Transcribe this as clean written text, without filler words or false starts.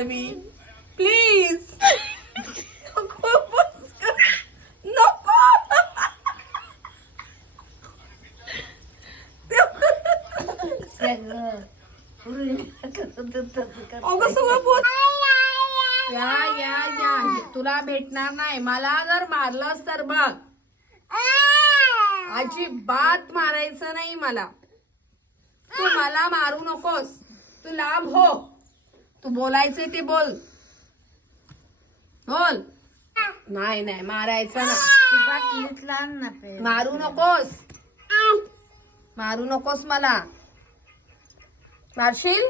Me please नको नको अगं सगळं बोल. या या या तुला भेटणार नाही. मला जर मारलंस तर बघ अजिबात मारायचं नाही मला. तू मला मारू नकोस. तू लांब हो. तू बोलायचे ते बोल. बोल. नाही नाही मारायचं ना. मारू नकोस. मारू नकोस मला. मारशील